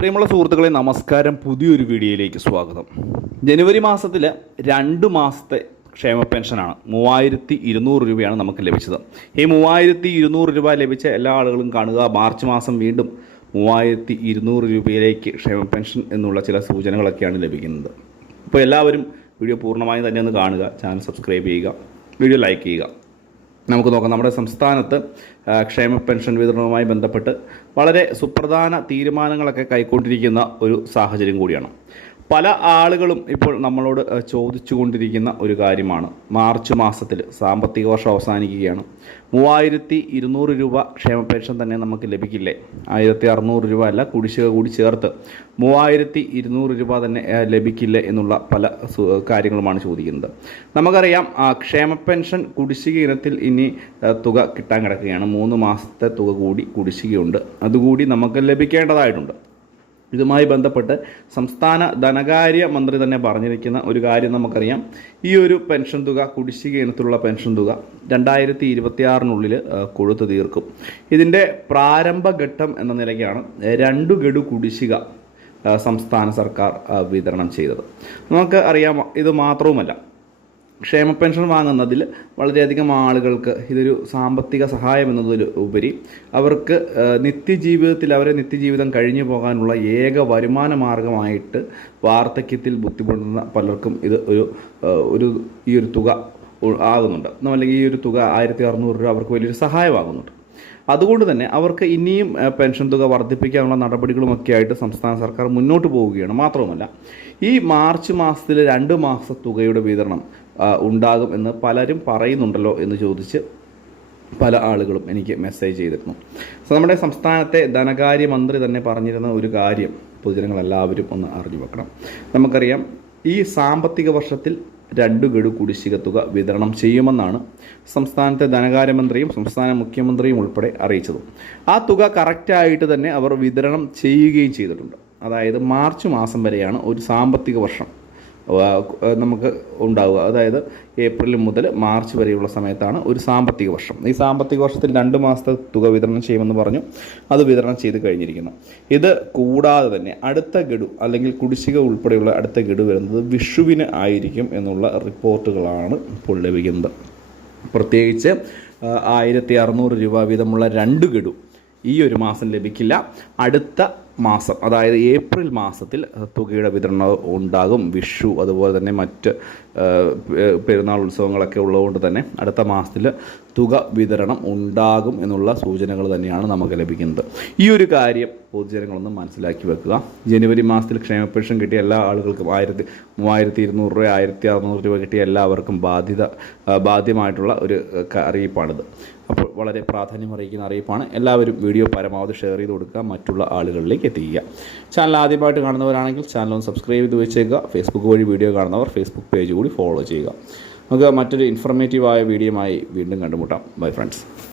പ്രിയമുള്ള സുഹൃത്തുക്കളെ, നമസ്കാരം. പുതിയൊരു വീഡിയോയിലേക്ക് സ്വാഗതം. ജനുവരി മാസത്തിൽ 2 മാസത്തെ ക്ഷേമ പെൻഷനാണ് 3200 രൂപയാണ് നമുക്ക് ലഭിച്ചത്. ഈ 3200 രൂപ ലഭിച്ച എല്ലാ ആളുകളും കാണുക. മാർച്ച് മാസം വീണ്ടും 3200 രൂപയിലേക്ക് ക്ഷേമ പെൻഷൻ എന്നുള്ള ചില സൂചനകളൊക്കെയാണ് ലഭിക്കുന്നത്. അപ്പോൾ എല്ലാവരും വീഡിയോ പൂർണ്ണമായും തന്നെ ഒന്ന് കാണുക, ചാനൽ സബ്സ്ക്രൈബ് ചെയ്യുക, വീഡിയോ ലൈക്ക് ചെയ്യുക. നമുക്ക് നോക്കാം, നമ്മുടെ സംസ്ഥാനത്ത് ക്ഷേമ പെൻഷൻ വിതരണവുമായി ബന്ധപ്പെട്ട് വളരെ സുപ്രധാന തീരുമാനങ്ങളൊക്കെ കൈക്കൊണ്ടിരിക്കുന്ന ഒരു സാഹചര്യം കൂടിയാണ്. പല ആളുകളും ഇപ്പോൾ നമ്മളോട് ചോദിച്ചു കൊണ്ടിരിക്കുന്ന ഒരു കാര്യമാണ്, മാർച്ച് മാസത്തിൽ സാമ്പത്തിക വർഷം അവസാനിക്കുകയാണ്, 3200 രൂപ ക്ഷേമ പെൻഷൻ തന്നെ നമുക്ക് ലഭിക്കില്ലേ? 1600 രൂപ അല്ല, കുടിശ്ശിക കൂടി ചേർത്ത് 3200 രൂപ തന്നെ ലഭിക്കില്ലേ എന്നുള്ള പല കാര്യങ്ങളുമാണ് ചോദിക്കുന്നത്. നമുക്കറിയാം, ക്ഷേമ പെൻഷൻ കുടിശ്ശിക ഇനത്തിൽ ഇനി തുക കിട്ടാൻ കിടക്കുകയാണ്. 3 മാസത്തെ തുക കൂടി കുടിശ്ശികയുണ്ട്, അതുകൂടി നമുക്ക് ലഭിക്കേണ്ടതായിട്ടുണ്ട്. ഇതുമായി ബന്ധപ്പെട്ട് സംസ്ഥാന ധനകാര്യ മന്ത്രി തന്നെ പറഞ്ഞിരിക്കുന്ന ഒരു കാര്യം നമുക്കറിയാം. ഈ ഒരു പെൻഷൻ തുക, കുടിശ്ശിക ഇനത്തിലുള്ള പെൻഷൻ തുക 2026 കൊടുത്തു തീർക്കും. ഇതിൻ്റെ പ്രാരംഭഘട്ടം എന്ന നിലയ്ക്കാണ് 2 ഗഡു കുടിശ്ശിക സംസ്ഥാന സർക്കാർ വിതരണം ചെയ്തത്. നമുക്ക് അറിയാം, ഇത് മാത്രവുമല്ല, ക്ഷേമ പെൻഷൻ വാങ്ങുന്നതിൽ വളരെയധികം ആളുകൾക്ക് ഇതൊരു സാമ്പത്തിക സഹായം എന്നതിലുപരി അവർക്ക് അവരെ നിത്യജീവിതം കഴിഞ്ഞു പോകാനുള്ള ഏക വരുമാന മാർഗമായിട്ട് വാർദ്ധക്യത്തിൽ ബുദ്ധിമുട്ടുന്ന പലർക്കും ഇത് ഈ ഒരു തുക ആകുന്നുണ്ട്. അല്ലെങ്കിൽ ഈ ഒരു തുക 1600 രൂപ അവർക്ക് വലിയൊരു സഹായമാകുന്നുണ്ട്. അതുകൊണ്ട് തന്നെ അവർക്ക് ഇനിയും പെൻഷൻ തുക വർദ്ധിപ്പിക്കാനുള്ള നടപടികളുമൊക്കെ ആയിട്ട് സംസ്ഥാന സർക്കാർ മുന്നോട്ട് പോവുകയാണ്. മാത്രവുമല്ല, ഈ മാർച്ച് മാസത്തിൽ 2 മാസ തുകയുടെ വിതരണം ഉണ്ടാകും എന്ന് പലരും പറയുന്നുണ്ടല്ലോ എന്ന് ചോദിച്ച് പല ആളുകളും എനിക്ക് മെസ്സേജ് ചെയ്തിരുന്നു. നമ്മുടെ സംസ്ഥാനത്തെ ധനകാര്യ മന്ത്രി തന്നെ പറഞ്ഞിരുന്ന ഒരു കാര്യം പൊതുജനങ്ങളെല്ലാവരും ഒന്ന് അറിഞ്ഞു വെക്കണം. നമുക്കറിയാം, ഈ സാമ്പത്തിക വർഷത്തിൽ 2 ഗഡു കുടിശ്ശിക തുക വിതരണം ചെയ്യുമെന്നാണ് സംസ്ഥാനത്തെ ധനകാര്യമന്ത്രിയും സംസ്ഥാന മുഖ്യമന്ത്രിയും ഉൾപ്പെടെ അറിയിച്ചത്. ആ തുക കറക്റ്റായിട്ട് തന്നെ അവർ വിതരണം ചെയ്യുകയും ചെയ്തിട്ടുണ്ട്. അതായത് മാർച്ച് മാസം വരെയാണ് ഒരു സാമ്പത്തിക വർഷം നമുക്ക് ഉണ്ടാവുക. അതായത് ഏപ്രിൽ മുതൽ മാർച്ച് വരെയുള്ള സമയത്താണ് ഒരു സാമ്പത്തിക വർഷം. ഈ സാമ്പത്തിക വർഷത്തിൽ 2 മാസത്തെ തുക വിതരണം ചെയ്യുമെന്ന് പറഞ്ഞു. അത് വിതരണം ചെയ്ത് കഴിഞ്ഞിരിക്കുന്നു. ഇത് കൂടാതെ തന്നെ അടുത്ത ഗഡു അല്ലെങ്കിൽ കുടിശ്ശിക ഉൾപ്പെടെയുള്ള അടുത്ത ഗഡു വരുന്നത് വിഷുവിന് ആയിരിക്കും എന്നുള്ള റിപ്പോർട്ടുകളാണ് ഇപ്പോൾ ലഭിക്കുന്നത്. പ്രത്യേകിച്ച് 1600 രൂപ വീതമുള്ള 2 ഗഡു ഈ ഒരു മാസം ലഭിക്കില്ല. അടുത്ത മാസം, അതായത് ഏപ്രിൽ മാസത്തിൽ തുകയുടെ വിതരണം ഉണ്ടാകും. വിഷു അതുപോലെ തന്നെ മറ്റ് പെരുന്നാൾ ഉത്സവങ്ങളൊക്കെ ഉള്ളതുകൊണ്ട് തന്നെ അടുത്ത മാസത്തിൽ തുക വിതരണം ഉണ്ടാകും എന്നുള്ള സൂചനകൾ തന്നെയാണ് നമുക്ക് ലഭിക്കുന്നത്. ഈ ഒരു കാര്യം പൊതുജനങ്ങളൊന്ന് മനസ്സിലാക്കി വെക്കുക. ജനുവരി മാസത്തിൽ ക്ഷേമ പെൻഷൻ കിട്ടിയ എല്ലാ ആളുകൾക്കും 3200 രൂപ 1600 രൂപ കിട്ടിയ എല്ലാവർക്കും ബാധ്യമായിട്ടുള്ള ഒരു അറിയിപ്പാണിത്. അപ്പോൾ വളരെ പ്രാധാന്യമറിയിക്കുന്ന അറിയിപ്പാണ്. എല്ലാവരും വീഡിയോ പരമാവധി ഷെയർ ചെയ്ത് കൊടുക്കുക, മറ്റുള്ള ആളുകളിലേക്ക് എത്തിക്കുക. ചാനൽ ആദ്യമായിട്ട് കാണുന്നവരാണെങ്കിൽ ചാനൽ ഒന്ന് സബ്സ്ക്രൈബ് ചെയ്ത് വെച്ചേക്കുക. ഫേസ്ബുക്ക് വഴി വീഡിയോ കാണുന്നവർ ഫേസ്ബുക്ക് പേജ് കൂടി ഫോളോ ചെയ്യുക. നമുക്ക് മറ്റൊരു ഇൻഫർമേറ്റീവായ വീഡിയോയുമായി വീണ്ടും കണ്ടുമുട്ടാം. Bye friends.